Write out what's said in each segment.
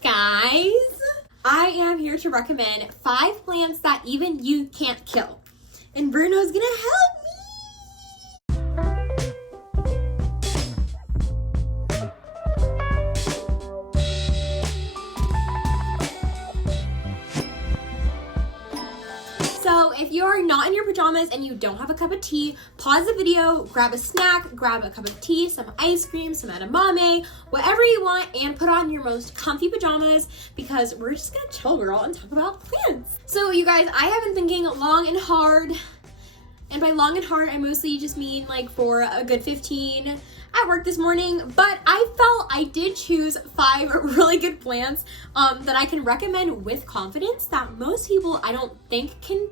guys, I am here to recommend 5 plants that even you can't kill. And Bruno's gonna help me. So if you are not in your pajamas and you don't have a cup of tea, pause the video, grab a snack, grab a cup of tea, some ice cream, some edamame, whatever you want, and put on your most comfy pajamas because we're just gonna chill, girl, and talk about plants. So you guys, I have been thinking long and hard, and by long and hard, I mostly just mean like for a good 15 at work this morning, but I felt I did choose 5 really good plants that I can recommend with confidence that most people I don't think can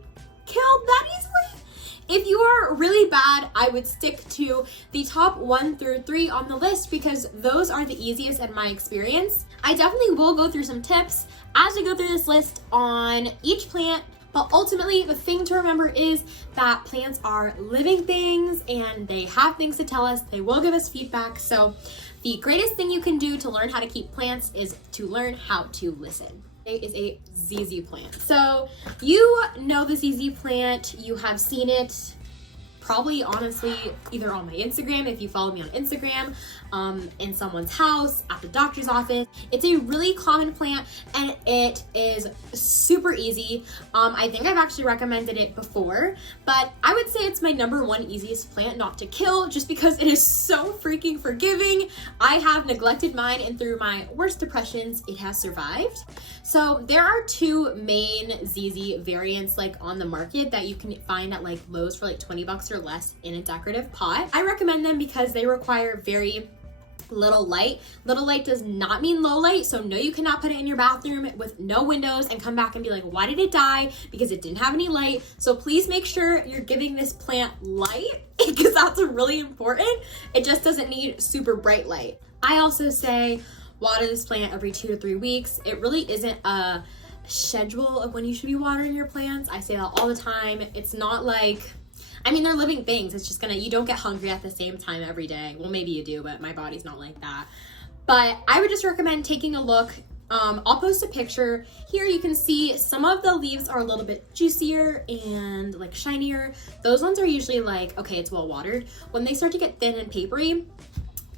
kill that easily. If you are really bad, I would stick to the top 1 through 3 on the list because those are the easiest in my experience. I definitely will go through some tips as we go through this list on each plant, but ultimately the thing to remember is that plants are living things and they have things to tell us. They will give us feedback. So the greatest thing you can do to learn how to keep plants is to learn how to listen. It is a ZZ plant. So you know the ZZ plant, you have seen it probably honestly either on my Instagram if you follow me on Instagram, in someone's house, at the doctor's office. It's a really common plant and it is super easy. I think I've actually recommended it before, but I would say it's my number 1 easiest plant not to kill just because it is so freaking forgiving. I have neglected mine and through my worst depressions, it has survived. So there are 2 main ZZ variants like on the market that you can find at like Lowe's for like 20 bucks or less in a decorative pot. I recommend them because they require very little light. Little light does not mean low light, so no, you cannot put it in your bathroom with no windows and come back and be like, why did it die? Because it didn't have any light. So please make sure you're giving this plant light because that's really important. It just doesn't need super bright light. I also say water this plant every 2 to 3 weeks. It really isn't a schedule of when you should be watering your plants. I say that all the time. It's not like, I mean, they're living things. It's just you don't get hungry at the same time every day. Well, maybe you do, but my body's not like that. But I would just recommend taking a look. I'll post a picture. Here you can see some of the leaves are a little bit juicier and like shinier. Those ones are usually like, okay, it's well watered. When they start to get thin and papery,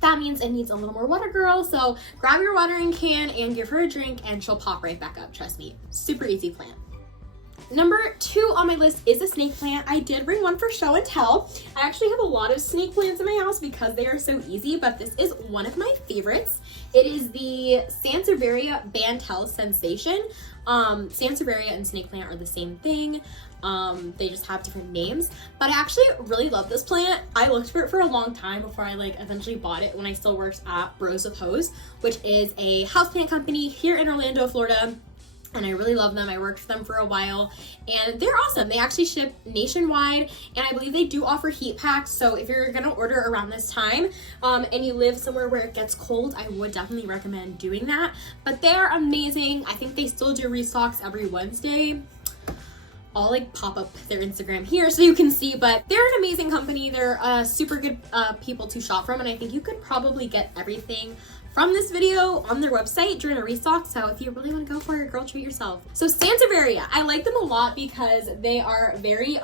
that means it needs a little more water, girl. So grab your watering can and give her a drink and she'll pop right back up, trust me. Super easy plant. Number 2 on my list is a snake plant. I did bring one for show and tell. I actually have a lot of snake plants in my house because they are so easy, but this is one of my favorites. It is the Sanservieria Bantel Sensation. Sanservieria and snake plant are the same thing. They just have different names, but I actually really love this plant. I looked for it for a long time before I eventually bought it when I still worked at Bros of Hose, which is a houseplant company here in Orlando, Florida. And I really love them. I worked for them for a while and they're awesome. They actually ship nationwide and I believe they do offer heat packs. So if you're gonna order around this time and you live somewhere where it gets cold, I would definitely recommend doing that. But they're amazing. I think they still do restocks every Wednesday. I'll pop up their Instagram here so you can see, but they're an amazing company. They're super good people to shop from and I think you could probably get everything from this video on their website during a restock. So if you really want to go for it, girl, treat yourself. So Sanservieria, I like them a lot because they are very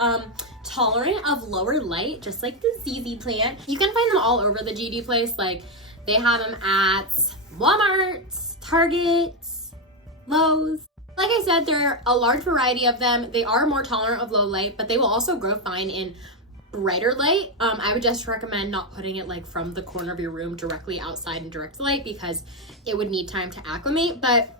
tolerant of lower light, just like the ZZ plant. You can find them all over the GD place. Like they have them at Walmart, Target, Lowe's. Like I said, there are a large variety of them. They are more tolerant of low light, but they will also grow fine in brighter light. I would just recommend not putting it from the corner of your room directly outside in direct light because it would need time to acclimate. But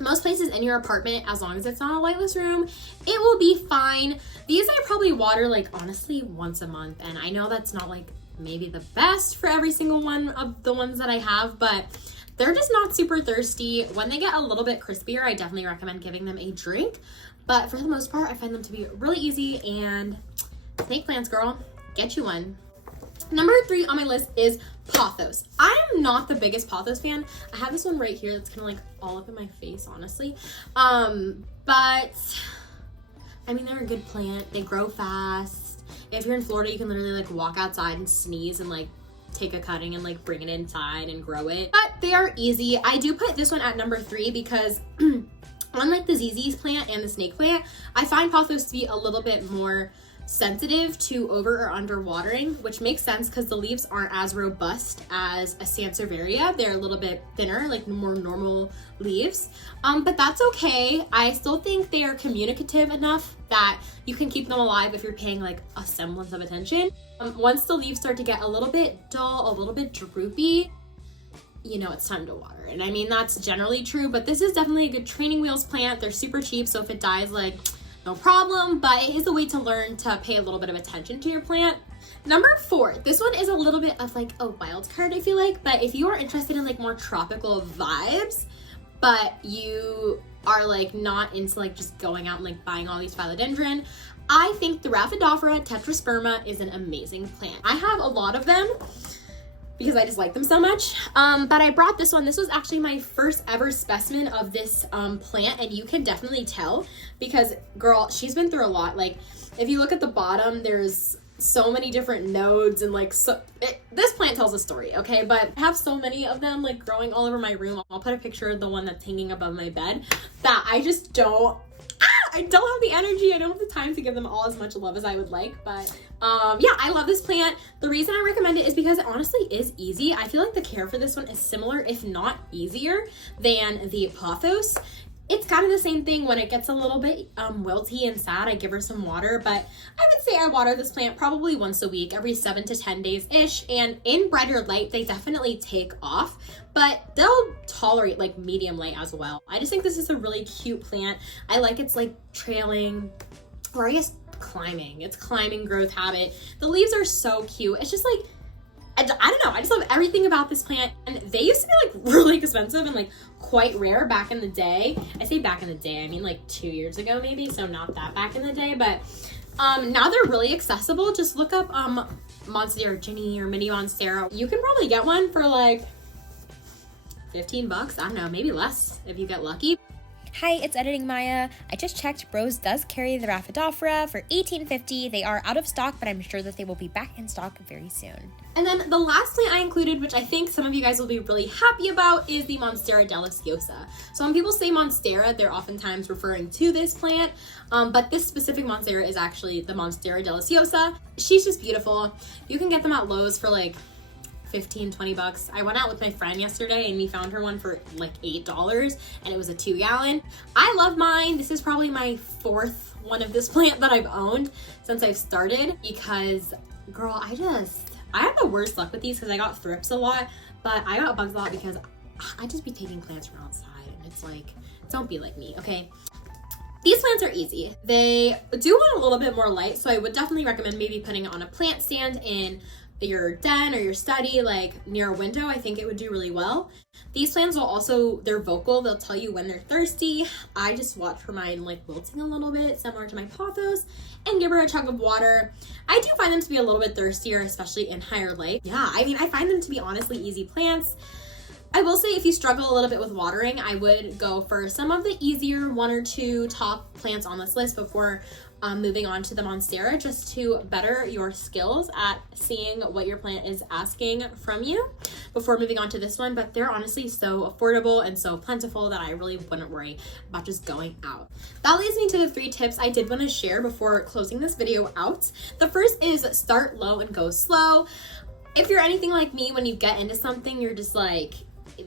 most places in your apartment, as long as it's not a lightless room, it will be fine. These I probably water honestly once a month, and I know that's not maybe the best for every single one of the ones that I have, but they're just not super thirsty. When they get a little bit crispier, I definitely recommend giving them a drink, but for the most part, I find them to be really easy. And snake plants, girl, get you one. Number 3 on my list is pothos. I am not the biggest pothos fan. I have this one right here that's kind of all up in my face, honestly. But I mean, they're a good plant. They grow fast. If you're in Florida, you can literally walk outside and sneeze and take a cutting and like bring it inside and grow it. But they are easy. I do put this one at number 3 because unlike the ZZ's plant and the snake plant, I find pothos to be a little bit more sensitive to over or under watering, which makes sense because the leaves aren't as robust as a Sanservieria. They're a little bit thinner, like more normal leaves. But that's okay. I still think they are communicative enough that you can keep them alive if you're paying like a semblance of attention. Once the leaves start to get a little bit dull, a little bit droopy, you know it's time to water. And I mean, that's generally true, but this is definitely a good training wheels plant. They're super cheap, so if it dies, like, no problem, but it is a way to learn to pay a little bit of attention to your plant. Number 4, this one is a little bit of like a wild card, I feel like, but if you are interested in like more tropical vibes, but you are like not into like just going out and like buying all these philodendron, I think the Raphidaphora Tetrasperma is an amazing plant. I have a lot of them because I just like them so much. But I brought this one. This was actually my first ever specimen of this plant, and you can definitely tell because, girl, she's been through a lot. Like, if you look at the bottom, there's so many different nodes and like, this plant tells a story, okay? But I have so many of them like growing all over my room. I'll put a picture of the one that's hanging above my bed that I just don't have the energy. I don't have the time to give them all as much love as I would like, but yeah, I love this plant. The reason I recommend it is because it honestly is easy. I feel like the care for this one is similar, if not easier, than the pothos. It's kind of the same thing. When it gets a little bit wilty and sad, I give her some water, but I would say I water this plant probably once a week, every 7 to 10 days-ish, and in brighter light, they definitely take off, but they'll tolerate like medium light as well. I just think this is a really cute plant. I like its like trailing, or I guess climbing. It's climbing growth habit. The leaves are so cute. It's just like, I don't know, I just love everything about this plant. And they used to be like really expensive and like quite rare back in the day. I say back in the day, I mean like 2 years ago maybe, so not that back in the day, but now they're really accessible. Just look up Monstera Ginny or Mini Monstera. You can probably get one for like 15 bucks. I don't know, maybe less if you get lucky. Hi, it's Editing Maya. I just checked. Bros does carry the Raphidaphora for $18.50. They are out of stock, but I'm sure that they will be back in stock very soon. And then the last plant I included, which I think some of you guys will be really happy about, is the Monstera Deliciosa. So when people say Monstera, they're oftentimes referring to this plant, but this specific Monstera is actually the Monstera Deliciosa. She's just beautiful. You can get them at Lowe's for like 15, 20 bucks. I went out with my friend yesterday and we found her one for like $8 and it was a 2-gallon. I love mine. This is probably my 4th one of this plant that I've owned since I've started because, girl, I have the worst luck with these because I got thrips a lot, but I got bugs a lot because I just be taking plants from outside and it's like, don't be like me, okay? These plants are easy. They do want a little bit more light, so I would definitely recommend maybe putting it on a plant stand in your den or your study, like near a window. I think it would do really well. These plants will also, they're vocal. They'll tell you when they're thirsty. I just watch for mine like wilting a little bit, similar to my pothos, and give her a chug of water. I do find them to be a little bit thirstier, especially in higher light. Yeah, I mean, I find them to be honestly easy plants. I will say if you struggle a little bit with watering, I would go for some of the easier 1 or 2 top plants on this list before moving on to the Monstera, just to better your skills at seeing what your plant is asking from you before moving on to this one. But they're honestly so affordable and so plentiful that I really wouldn't worry about just going out. That leads me to the 3 tips I did want to share before closing this video out. The first is start low and go slow. If you're anything like me, when you get into something, you're just like,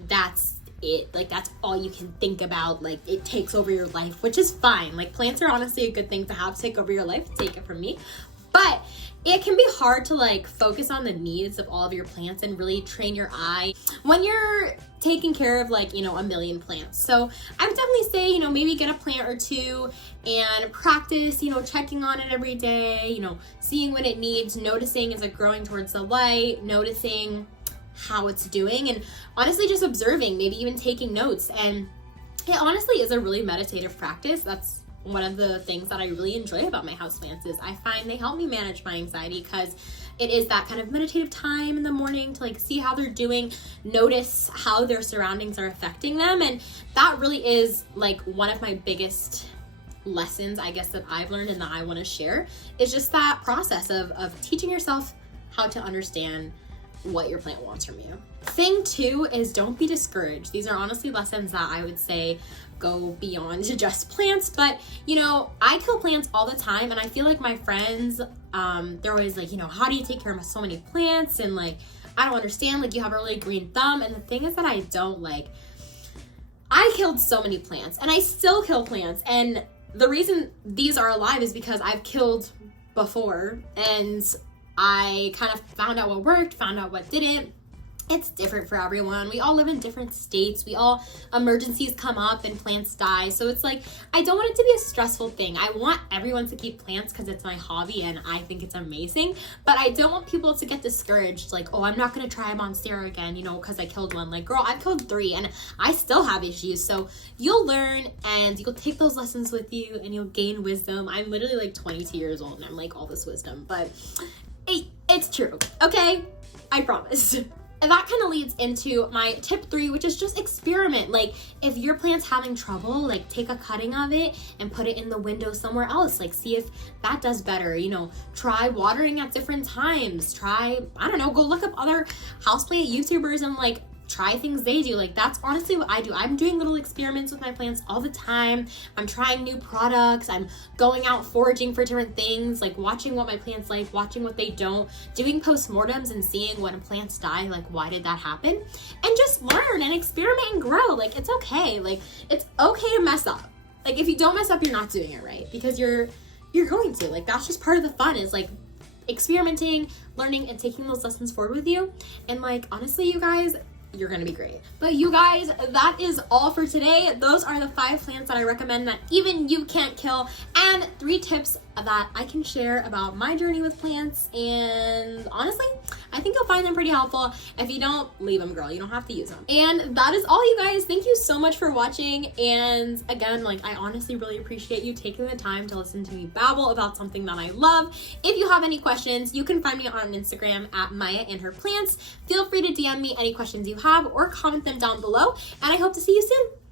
that's it, like that's all you can think about, like it takes over your life, which is fine. Like plants are honestly a good thing to have take over your life, take it from me, but it can be hard to like focus on the needs of all of your plants and really train your eye when you're taking care of like, you know, a million plants. So I would definitely say, you know, maybe get a plant or 2 and practice, you know, checking on it every day, you know, seeing what it needs, noticing is it growing towards the light, noticing how it's doing, and honestly just observing, maybe even taking notes. And it honestly is a really meditative practice. That's one of the things that I really enjoy about my houseplants is I find they help me manage my anxiety because it is that kind of meditative time in the morning to like see how they're doing, notice how their surroundings are affecting them. And that really is like one of my biggest lessons, I guess, that I've learned and that I want to share, is just that process of teaching yourself how to understand what your plant wants from you. Thing 2 is don't be discouraged. These are honestly lessons that I would say go beyond just plants, but you know, I kill plants all the time, and I feel like my friends, they're always like, you know, how do you take care of so many plants? And like, I don't understand, like you have a really green thumb. And the thing is that I don't like, I killed so many plants and I still kill plants. And the reason these are alive is because I've killed before and I kind of found out what worked, found out what didn't. It's different for everyone. We all live in different states. Emergencies come up and plants die. So it's like, I don't want it to be a stressful thing. I want everyone to keep plants because it's my hobby and I think it's amazing. But I don't want people to get discouraged. Like, oh, I'm not going to try a Monstera again, you know, because I killed one. Like, girl, I've killed 3 and I still have issues. So you'll learn and you'll take those lessons with you and you'll gain wisdom. I'm literally like 22 years old and I'm like all this wisdom. But it's true, okay? I promise. And that kind of leads into my tip 3, which is just experiment. Like, if your plant's having trouble, like take a cutting of it and put it in the window somewhere else. Like, see if that does better. You know, try watering at different times. Try, I don't know, go look up other houseplant YouTubers and like try things they do. Like, that's honestly what I do. I'm doing little experiments with my plants all the time. I'm trying new products. I'm going out foraging for different things, like watching what my plants like, watching what they don't, doing postmortems and seeing when plants die, like why did that happen? And just learn and experiment and grow. Like, it's okay. Like, it's okay to mess up. Like, if you don't mess up, you're not doing it right, because you're going to. Like, that's just part of the fun, is like experimenting, learning, and taking those lessons forward with you. And like, honestly, you guys, you're gonna be great. But you guys, that is all for today. Those are the 5 plants that I recommend that even you can't kill, and 3 tips that I can share about my journey with plants. And honestly, I think you'll find them pretty helpful. If you don't, leave them, girl. You don't have to use them. And that is all, you guys. Thank you so much for watching. And again, like, I honestly really appreciate you taking the time to listen to me babble about something that I love. If you have any questions, you can find me on Instagram at Maya and her plants. Feel free to DM me any questions you have or comment them down below. And I hope to see you soon.